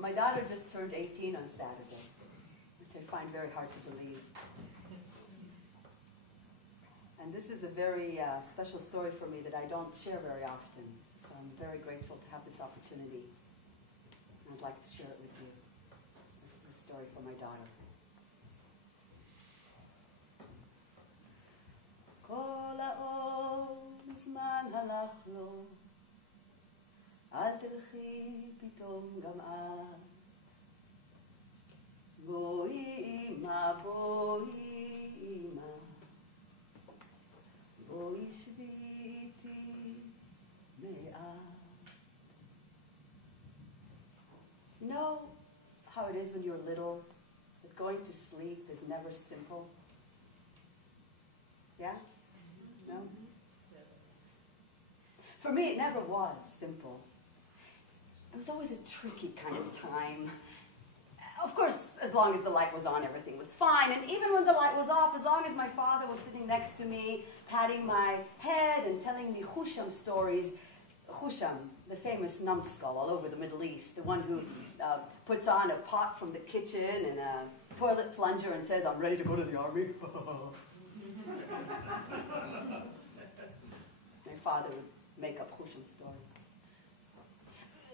My daughter just turned 18 on Saturday, which I find very hard to believe. And this is a very special story for me that I don't share very often. So I'm very grateful to have this opportunity. And I'd like to share it with you. This is a story for my daughter. כל האור זמן הלך לו, אל תלכי פתאום גם את. בואי אמא, בואי אמא, בואי שבי איתי מעט. You know how it is when you're little, that going to sleep is never simple? Yeah? No? Yes. For me, it never was simple. It was always a tricky kind of time. Of course, as long as the light was on, everything was fine. And even when the light was off, as long as my father was sitting next to me, patting my head and telling me Husham stories. Husham, the famous numbskull all over the Middle East, the one who puts on a pot from the kitchen and a toilet plunger and says, "I'm ready to go to the army." My father would make up Husham stories.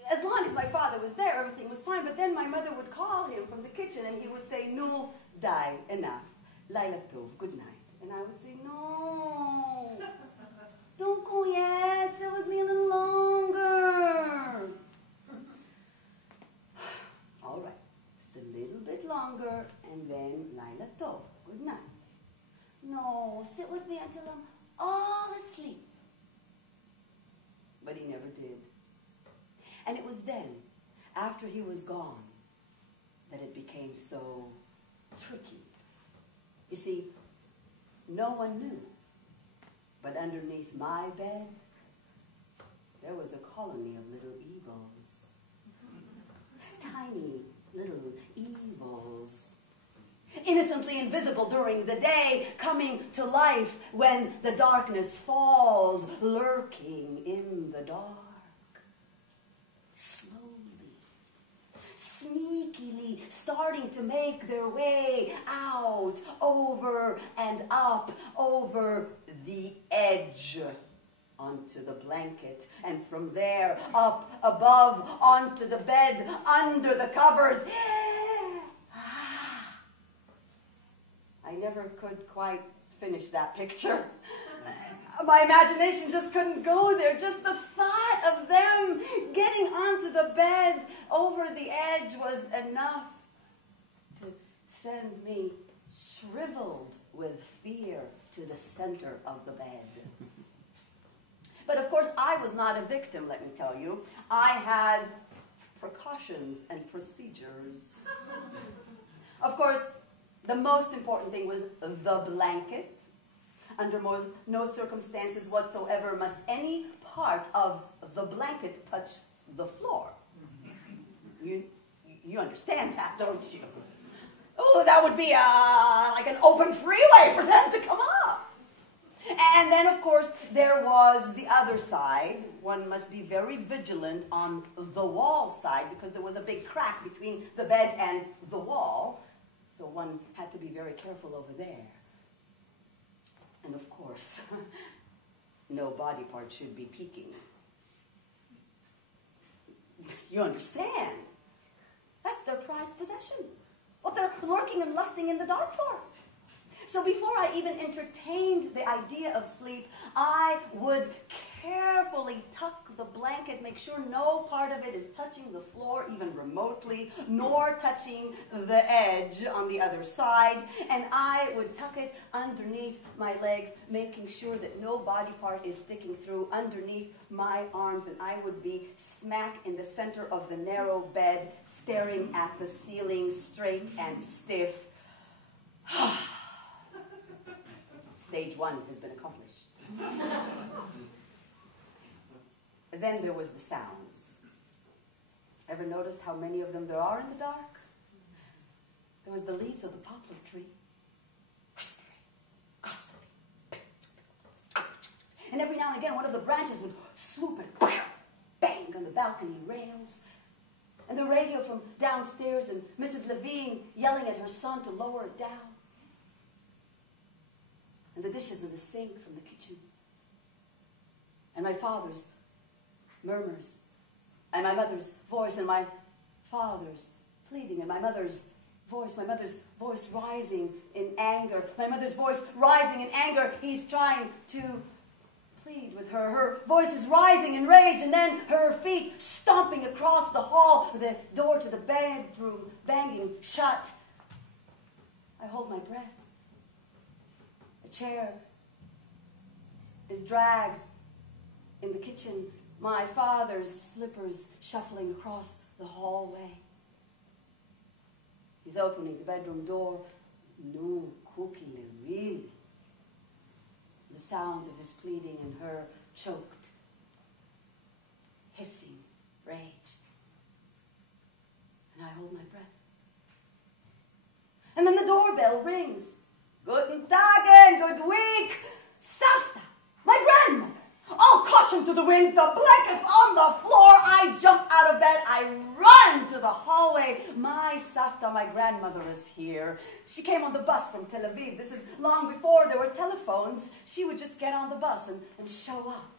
As long as my father was there, everything was fine. But then my mother would call him from the kitchen and he would say, "No, die, enough. Laila tov, good night." And I would say, "No, don't go yet. Stay with me a little longer." All right, just a little bit longer and then Laila tov, good night. "No, sit with me until I'm all asleep." But he never did. And it was then, after he was gone, that it became so tricky. You see, no one knew. But underneath my bed, there was a colony of little evils. Tiny little evils. Innocently invisible during the day, coming to life when the darkness falls, lurking in the dark. Slowly, sneakily starting to make their way out, over and up, over the edge, onto the blanket, and from there, up above, onto the bed, under the covers. I never could quite finish that picture. My imagination just couldn't go there. Just the thought of them getting onto the bed over the edge was enough to send me shriveled with fear to the center of the bed. But of course, I was not a victim, let me tell you. I had precautions and procedures. Of course, the most important thing was the blanket. Under no circumstances whatsoever must any part of the blanket touch the floor. You understand that, don't you? Oh, that would be like an open freeway for them to come up. And then, of course, there was the other side. One must be very vigilant on the wall side because there was a big crack between the bed and the wall. So one had to be very careful over there. And of course, no body part should be peeking. You understand? That's their prized possession. What they're lurking and lusting in the dark for. So before I even entertained the idea of sleep, I would carefully tuck the blanket, make sure no part of it is touching the floor even remotely, nor touching the edge on the other side. And I would tuck it underneath my legs, making sure that no body part is sticking through underneath my arms. And I would be smack in the center of the narrow bed, staring at the ceiling straight and stiff. Stage one has been accomplished. Then there was the sounds. Ever noticed how many of them there are in the dark? There was the leaves of the poplar tree, whispering, gossiping. And every now and again, one of the branches would swoop and bang on the balcony rails. and the radio from downstairs, and Mrs. Levine yelling at her son to lower it down, and the dishes in the sink from the kitchen, and my father's murmurs, and my mother's voice, and my father's pleading, and my mother's voice rising in anger. My mother's voice rising in anger. He's trying to plead with her. Her voice is rising in rage, and then her feet stomping across the hall, with the door to the bedroom banging shut. I hold my breath. A chair is dragged in the kitchen. My father's slippers shuffling across the hallway. He's opening the bedroom door. No cooking, really. The sounds of his pleading and her choked, hissing rage. And I hold my breath. And then the doorbell rings. Guten Tagen, good week. Savta, my grandmother. Oh, caution to the wind, the blankets on the floor. I jump out of bed. I run to the hallway. My Savta, my grandmother, is here. She came on the bus from Tel Aviv. This is long before there were telephones. She would just get on the bus and show up.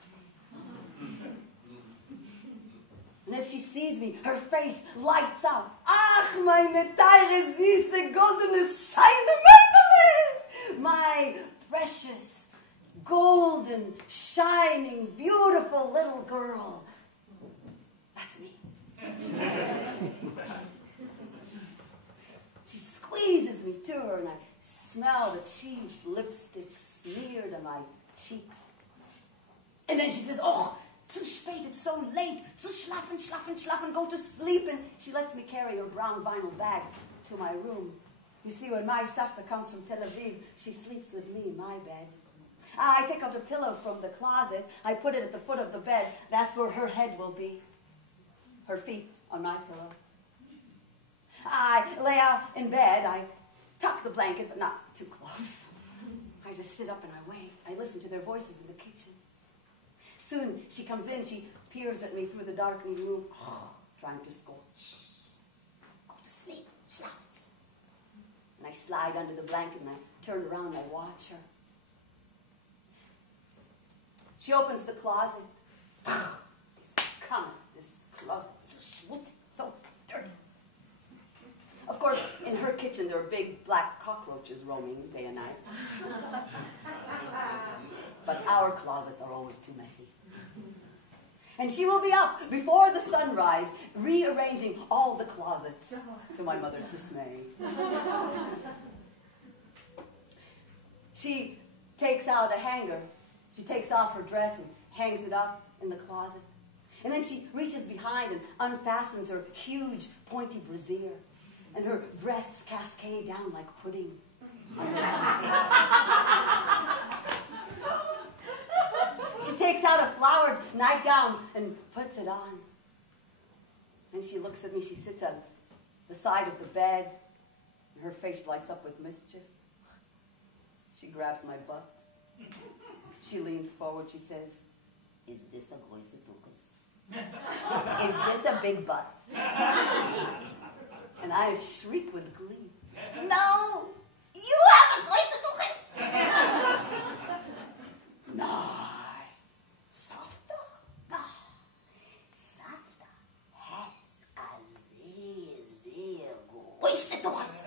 And as she sees me, her face lights up. Ach, meine teure, süße, goldene Scheine Mädel! My precious, golden, shining, beautiful little girl. That's me. She squeezes me to her, and I smell the cheap lipstick smeared on my cheeks. And then she says, oh, zu spät, it's so late. Zu schlafen, schlafen, schlafen, go to sleep. And she lets me carry her brown vinyl bag to my room. You see, when my Savta comes from Tel Aviv, she sleeps with me in my bed. I take out a pillow from the closet. I put it at the foot of the bed. That's where her head will be. Her feet on my pillow. I lay out in bed. I tuck the blanket, but not too close. I just sit up and I wait. I listen to their voices in the kitchen. Soon she comes in. She peers at me through the darkening room, trying to scold. Shh. Go to sleep. Schlafen. And I slide under the blanket and I turn around and I watch her. She opens the closet. This closet, so schmutzig, so dirty. Of course, in her kitchen there are big black cockroaches roaming day and night. But our closets are always too messy. And she will be up before the sunrise, rearranging all the closets, to my mother's dismay. She takes out a hanger. She takes off her dress and hangs it up in the closet. And then she reaches behind and unfastens her huge, pointy brassiere. And her breasts cascade down like pudding. She takes out a flowered nightgown and puts it on. And she looks at me. She sits on the side of the bed. And her face lights up with mischief. She grabs my butt. She leans forward. She says, is this a große Tuchis? Is this a big butt? And I shriek with glee. No! You have a große Tuchis! No. Savta? No. Savta has a sehr große Tuchis.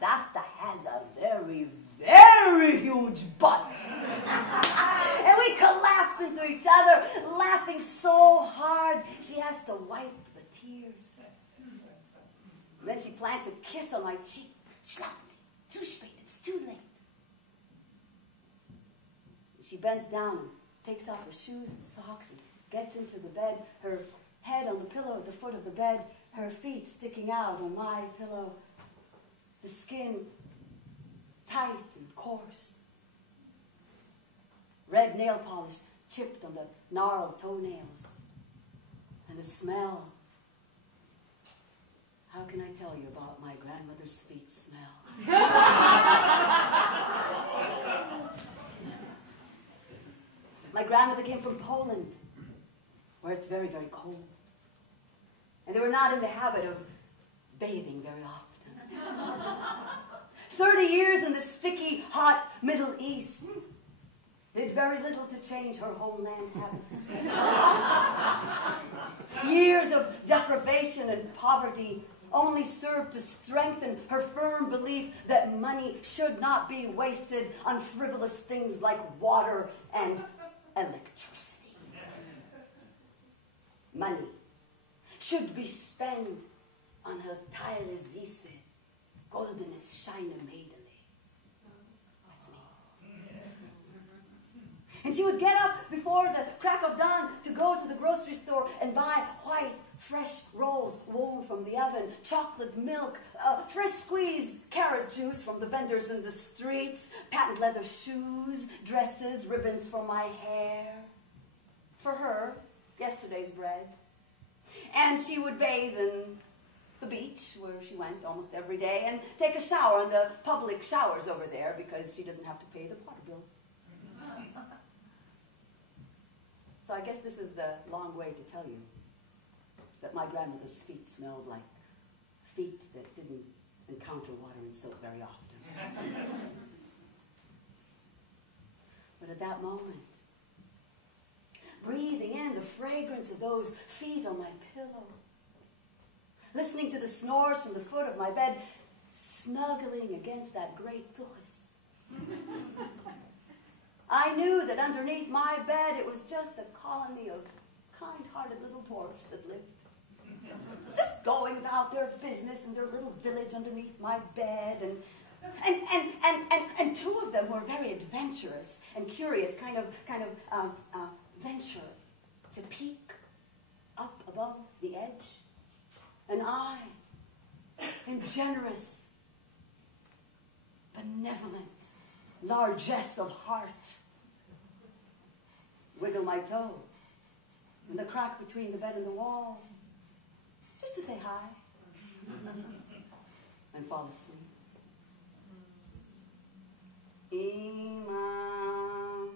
Savta has a very, very huge butt. And we collapse into each other, laughing so hard she has to wipe the tears. And then she plants a kiss on my cheek. Schlaft, zu spät, it's too late. She bends down and takes off her shoes and socks and gets into the bed, her head on the pillow at the foot of the bed, her feet sticking out on my pillow, the skin tight and coarse. Red nail polish chipped on the gnarled toenails. And the smell. How can I tell you about my grandmother's feet smell? My grandmother came from Poland, where it's very, very cold. and they were not in the habit of bathing very often. 30 years in the sticky, hot Middle East did very little to change her homeland habits. Years of deprivation and poverty only served to strengthen her firm belief that money should not be wasted on frivolous things like water and electricity. Money should be spent on her teile Süße, goldenes Scheine Mädele. That's me. And she would get up before the crack of dawn to go to the grocery store and buy white, fresh rolls warm from the oven, chocolate milk, fresh squeezed carrot juice from the vendors in the streets, patent leather shoes, dresses, ribbons for my hair. For her, yesterday's bread. And she would bathe in the beach, where she went almost every day, and take a shower in the public showers over there because she doesn't have to pay the water bill. So I guess this is the long way to tell you that my grandmother's feet smelled like feet that didn't encounter water and soap very often. But at that moment, breathing in the fragrance of those feet on my pillow, listening to the snores from the foot of my bed, snuggling against that great tuchus, I knew that underneath my bed it was just a colony of kind-hearted little dwarfs that lived, just going about their business in their little village underneath my bed. And two of them were very adventurous and curious, kind of venture to peek up above the edge. And I, in generous, benevolent largesse of heart, wiggle my toe in the crack between the bed and the wall, just to say hi, and fall asleep. Mom,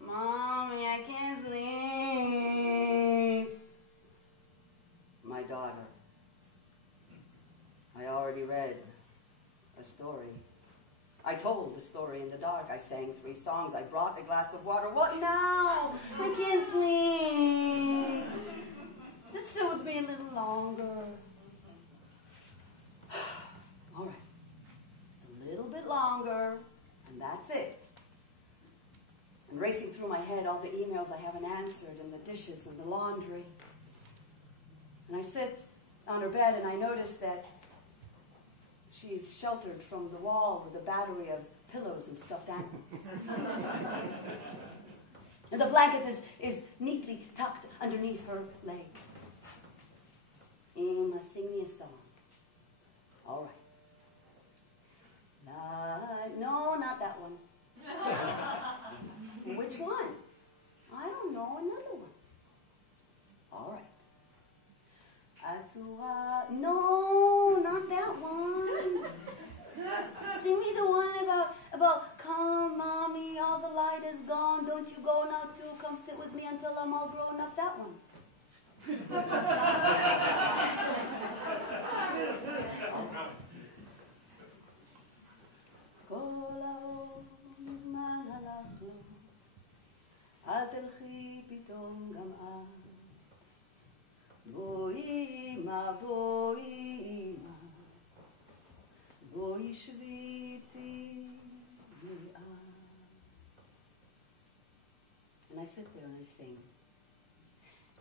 Mommy, I can't sleep. My daughter, I already read a story. I told the story in the dark. I sang 3 songs. I brought a glass of water. What now? I can't sleep. Just soothe me a little longer. All right. Just a little bit longer, and that's it. And racing through my head all the emails I haven't answered, and the dishes and the laundry. And I sit on her bed, and I notice that she's sheltered from the wall with a battery of pillows and stuffed animals. And the blanket is neatly tucked underneath her legs. Emma, sing me a song. All right. No, not that one. Which one? I don't know, another one. All right. No, not that one. Sing me the one about come, mommy, all the light is gone. Don't you go now too. Come sit with me until I'm all grown up. That one. כל האור מזמן הלך לו, אל תלכי פתאום גם את. בואי אמא, בואי אמא, בואי שבי איתי לאט. And I sit there and I sing.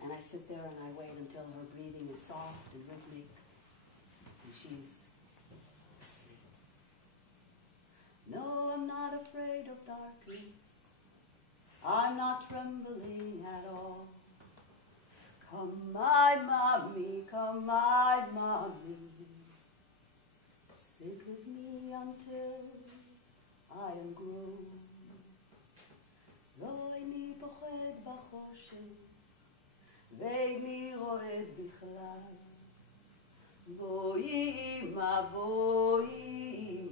And I sit there and I wait until her breathing is soft and rhythmic, and she's asleep. No, I'm not afraid of darkness. I'm not trembling at all. Come, my mommy, come, my mommy. Sit with me until I am grown. לא איני פוחד בחושך, ואיני רועד בכלל. בואי אמא, בואי